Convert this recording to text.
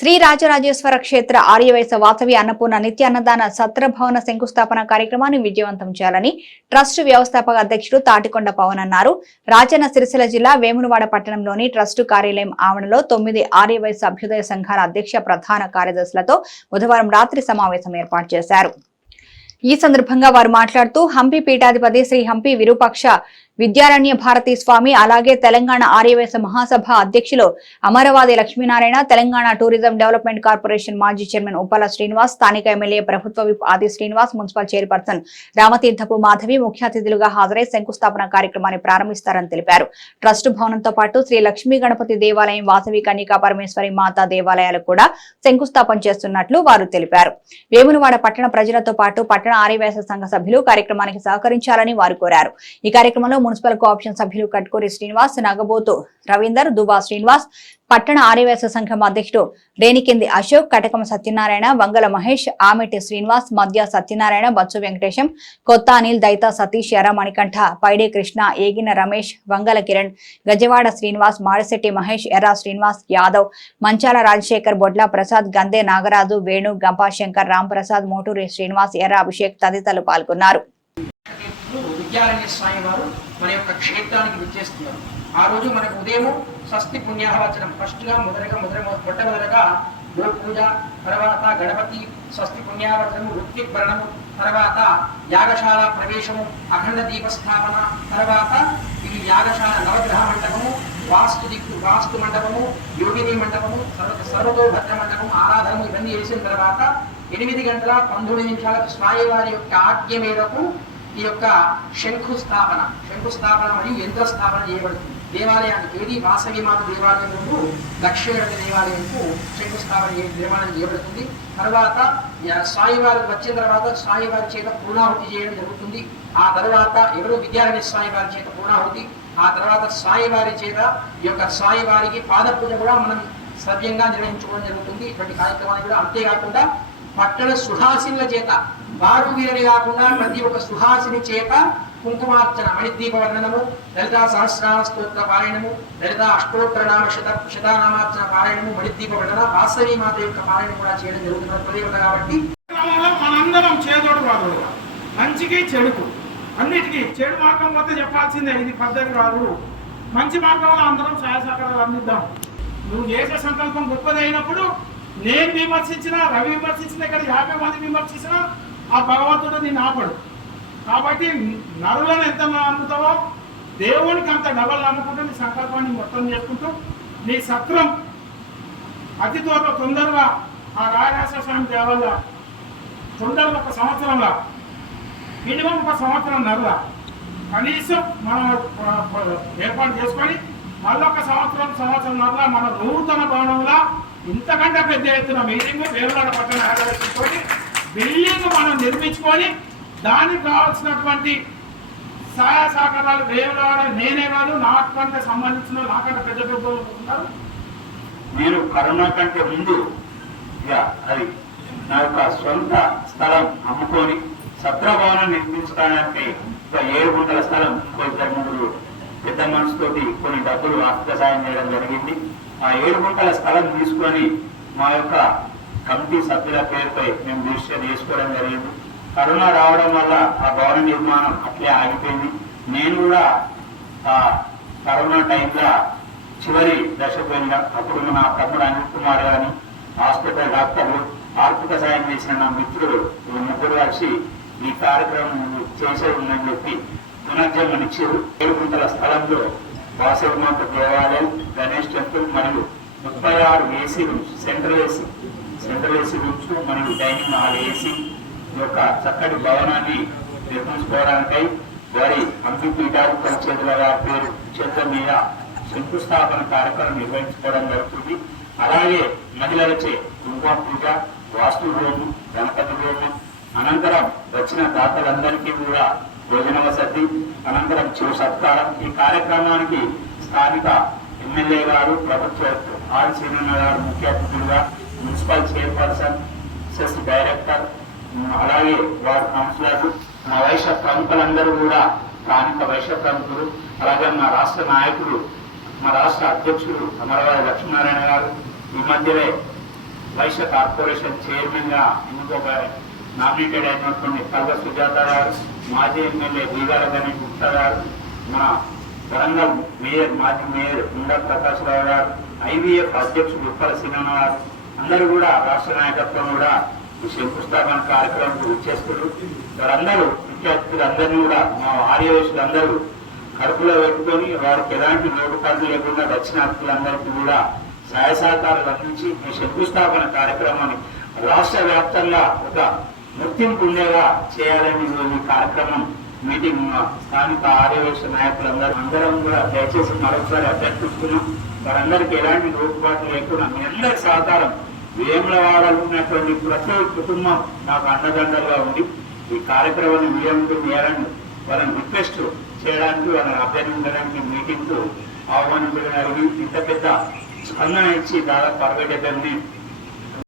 శ్రీ రాజరాజేశ్వర క్షేత్ర ఆర్యవైశ్య వాసవి అన్నపూర్ణ నిత్యాన్నదాన సత్రభవన శంకుస్థాపన కార్యక్రమాన్ని విజయవంతం చేయాలని ట్రస్ట్ వ్యవస్థాపక అధ్యక్షుడు తాటికొండ పవన్ అన్నారు. రాజన్న సిరిసిల్ల జిల్లా వేమునవాడ పట్టణంలోని ట్రస్ట్ కార్యాలయం ఆవరణలో తొమ్మిది ఆర్యవైశ్య అభ్యుదయ సంఘాల అధ్యక్ష ప్రధాన కార్యదర్శులతో బుధవారం రాత్రి సమావేశం ఏర్పాటు చేశారు. ఈ సందర్భంగా వారు మాట్లాడుతూ హంపి పీఠాధిపతి శ్రీ హంపి విరూపాక్ష విద్యారణ్య భారతీ స్వామి అలాగే తెలంగాణ ఆర్యవేశ మహాసభ అధ్యక్షులు Amaravadi Lakshminarayana Telangana tourism development corporation మాజీ చైర్మన్ ఉప్పల శ్రీనివాస్ స్థానిక ఎమ్మెల్యే ప్రభుత్వ whip Adi Srinivas municipal chairperson Ramatheerthapu Madhavi ముఖ్య అతిథులుగా హాజరై శంకుస్థాపన కార్యక్రమాన్ని ప్రారంభిస్తారని తెలిపారు. ట్రస్ట్ భవనంతో పాటు శ్రీ లక్ష్మీ గణపతి దేవాలయం వాసవి కన్యకా పరమేశ్వరి మాతా దేవాలయాలకు కూడా శంకుస్థాపన చేస్తున్నట్లు వారు తెలిపారు. వేములవాడ పట్టణ ప్రజలతో పాటు పట్టణ ఆర్యవేశ సంఘ సభ్యులు కార్యక్రమానికి సహకరించాలని వారు కోరారు. ఈ కార్యక్రమంలో మున్సిపల్ కోఆప్షన్ సభ్యులు కట్కూరి శ్రీనివాస్ నాగబోతు రవీందర్ దుబా శ్రీనివాస్ పట్టణ ఆర్యవేశ సంఘం అధ్యక్షుడు రేణికింది అశోక్ కటకం సత్యనారాయణ వంగల మహేష్ ఆమెటి శ్రీనివాస్ మధ్య సత్యనారాయణ బచ్చు వెంకటేశం కొత్త అనిల్ దైత సతీష్ ఎర్ర మణికంఠ పైడే కృష్ణ ఏగిన రమేష్ వంగల కిరణ్ గజవాడ శ్రీనివాస్ మాడిశెట్టి మహేష్ ఎర్ర శ్రీనివాస్ యాదవ్ మంచాల రాజశేఖర్ బొడ్ల ప్రసాద్ గందే నాగరాజు వేణు గంపాశంకర్ రామ్ ప్రసాద్ మోటూరి శ్రీనివాస్ ఎర్ర అభిషేక్ తదితరులు పాల్గొన్నారు. మన యొక్క క్షేత్రానికి విచ్చేస్తున్నారు. ఆ రోజు మనకు ఉదయం స్వస్తి పుణ్యాహవచనం. ఫస్ట్గా మొదటగా మొదట మొట్టమొదటగా గో పూజ తర్వాత గణపతి స్వస్తి పుణ్యావచనము వృత్తిభరణము తర్వాత యాగశాల ప్రవేశము అఖండ దీపస్థాపన తర్వాత ఈ యాగశాల నవగ్రహ మండపము వాస్తు దిక్కు వాస్తు మండపము యోగిని మండపము సర్వ సర్వతోభద్ర మండపము ఆరాధనము ఇవన్నీ చేసిన తర్వాత ఎనిమిది గంటల పంతొమ్మిది నిమిషాలకు స్వామివారి యొక్క ఆజ్ఞ మేరకు ఈ యొక్క శంకుస్థాపన శంకుస్థాపన మరియు యంత్ర స్థాపన చేయబడుతుంది. దేవాలయానికి ఏది? వాసవి మాత దేవాలయం ముందు దక్షిణ దేవాలయంకు శంకుస్థాపన నిర్మాణం చేయబడుతుంది. తర్వాత యా- స్వామివారికి వచ్చిన తర్వాత స్వామివారి చేత పూర్ణాహుతి చేయడం జరుగుతుంది. ఆ తర్వాత ఎవరు? విద్యారణ్య స్వామివారి చేత పూర్ణాహుతి. ఆ తర్వాత స్వామివారి చేత ఈ యొక్క స్వామివారికి పాద పూజ కూడా మనం సవ్యంగా నిర్వహించుకోవడం జరుగుతుంది. ఇటువంటి కార్యక్రమాలు కూడా అంతేకాకుండా పట్టణ సుహాసిన్ల చేత వారు వీరని కాకుండా ప్రతి ఒక్క సుహాసిని చేత కుంకుమార్చన మణిదీప వర్ణనము లలితా సహస్రామ స్తోత్ర పారాయణము లలిత అష్టోత్తర నామ శత శతానామార్చన పారాయణము మణిదీప వర్ణన వాసవి మాత యొక్క పారాయణం కూడా చేయడం జరుగుతున్నది ప్రదేవత కాబట్టి మనందరం చేదోడు వాదోడు మంచికి చెడుకు. అన్నిటికీ చెడు మార్గం పోతే చెప్పాల్సిందే. ఇది పద్ధతి కాదు. మంచి మార్గంలో అందరం సహాయ సహకారాలు అందిద్దాం. నువ్వు చేసే సంకల్పం గొప్పదైనప్పుడు నేను విమర్శించిన రవి విమర్శించిన ఇక్కడ యాభై మంది విమర్శించినా ఆ భగవంతుడు నేను ఆపడు. కాబట్టి నరులను ఎంత నమ్ముతావో దేవునికి అంత డబల్ నమ్ముకుంటూ నీ సంకల్పాన్ని మొత్తం చేసుకుంటూ నీ సత్రం అతి త్వరలో తొందరగా ఆ రాజరాజ స్వామి దేవల్ల తొందరగా ఒక సంవత్సరంలో మినిమం ఒక సంవత్సరం నరలా కనీసం మనం ఏర్పాటు చేసుకొని మళ్ళీ ఒక సంవత్సరం సంవత్సరం నరలా మన నూతన భవనంలో ఇంతకంటే పెద్ద ఎత్తున మీటింగ్ దేవుళ్ళ పట్టణ ఆదర్శంతో బిల్డింగ్ మనం నిర్మించుకొని దానికి కావాల్సినటువంటి సహాయ సహకారాలు వేయడం నేనే కాదు నాకంటే సంబంధించిన నాకంటే పెద్ద పెద్ద ఉన్నారు మీరు కరోనా కంటే ముందు అది నా యొక్క సొంత స్థలం అమ్ముకొని సత్రభవనం నిర్మించడానికి ఒక ఏడు గుంటల స్థలం ఇంకో ఇద్దరు ముగ్గురు పెద్ద మనసుతోటి కొన్ని డబ్బులు ఆర్థిక సాయం చేయడం జరిగింది. ఆ ఏడు గుంటల స్థలం తీసుకొని మా యొక్క కమిటీ సభ్యుల పేరుపై మేము రిజిస్టర్ చేసుకోవడం జరిగింది. కరోనా రావడం వల్ల ఆ భవన నిర్మాణం అట్లే ఆగిపోయింది. నేను కూడా ఆ కరోనా టైంలో చివరి దశకు వెళ్ళిన అప్పుడు నా తమ్ముడు అనిల్ కుమార్ గారిని హాస్పిటల్ డాక్టర్లు ఆర్థిక సాయం చేసిన నా మిత్రుడు ఈ ముగ్గురు కలిసి ఈ కార్యక్రమం చేసే ఉందని చెప్పి పునర్జన్మనిచ్చారు ఏడు గుంటల స్థలంలో వాసవిమాత దేవాలయం గణేష్ టెంపుల్ మరియు ముప్పై ఆరు AC rooms central AC central AC rooms మరియు డైనింగ్ హాల్ ఏసీ యొక్క చక్కటి భవనాన్ని నిర్మించుకోవడానికై వారి హంపి పీఠాధిపతి చేతుల వారి పేరు చేతుల మీద శంకుస్థాపన కార్యక్రమం నిర్వహించుకోవడం జరుగుతుంది. అలాగే మహిళలచే కుంకుమ పూజ వాస్తు హోమం గణపతి హోమం అనంతరం వచ్చిన దాతలందరికీ కూడా భోజన వసతి అనంతరం చిరు సత్కారం. ఈ కార్యక్రమానికి స్థానిక ఎమ్మెల్యే గారు ప్రభుత్వ ఆర్ శ్రీనన్న గారు ముఖ్య అతిథులుగా మున్సిపల్ చైర్పర్సన్ సెస్ డైరెక్టర్ అలాగే వారి కౌన్సిలర్లు మా వైశ్య ప్రముఖులందరూ కూడా స్థానిక వైశ్య ప్రముఖులు అలాగే మా రాష్ట్ర నాయకులు మా రాష్ట్ర అధ్యక్షుడు అమరవారి లక్ష్మీనారాయణ గారు ఈ మధ్యనే వైశ్య కార్పొరేషన్ చైర్మన్గా ఎన్నుకోబడి నామినేటెడ్ అయినటువంటి కల్వ సుజాత గారు మాజీ ఎమ్మెల్యే బీగాల గణేష్ గుప్తా గారు మా వరంగల్ మేయర్ మాజీ మేయర్ ఉండర్ ప్రకాష్ రావు గారు ఐవీఎఫ్ అధ్యక్షుడు ఉప్పల సినిమా గారు అందరూ కూడా రాష్ట్ర నాయకత్వం కూడా ఈ శంకుస్థాపన కార్యక్రమం వచ్చేస్తారు వారందరూ ముఖ్య అందరినీ కూడా మా ఆర్యవేశులందరూ కడుపులో పెట్టుకొని వారికి ఎలాంటి లోటుపాట్లు లేకుండా దక్షిణార్థులందరికీ కూడా సహాయ సహకారాలు అందించి ఈ శంకుస్థాపన కార్యక్రమాన్ని రాష్ట్ర వ్యాప్తంగా ఒక గుర్తింపు ఉండేలా చేయాలని ఈ కార్యక్రమం మీటింగ్ స్థానిక ఆర్యవేశ నాయకులందరూ అందరం కూడా దయచేసి మరొకసారి అభ్యర్థిస్తున్నాం. వారందరికీ ఎలాంటి లోటుపాటు లేకుండా మీ అందరి సహకారం వేములవాడలో ఉన్నటువంటి ప్రతి కుటుంబం నాకు అండదండలుగా ఉండి ఈ కార్యక్రమాన్ని విజయవంతం చేయాలని వాళ్ళని రిక్వెస్ట్ చేయడానికి వాళ్ళని అభ్యర్థించడానికి మీటింగ్ ఆహ్వానించడం జరిగింది. ఇంత పెద్ద స్పందన ఇచ్చి దాదాపు అరవై డెబ్బై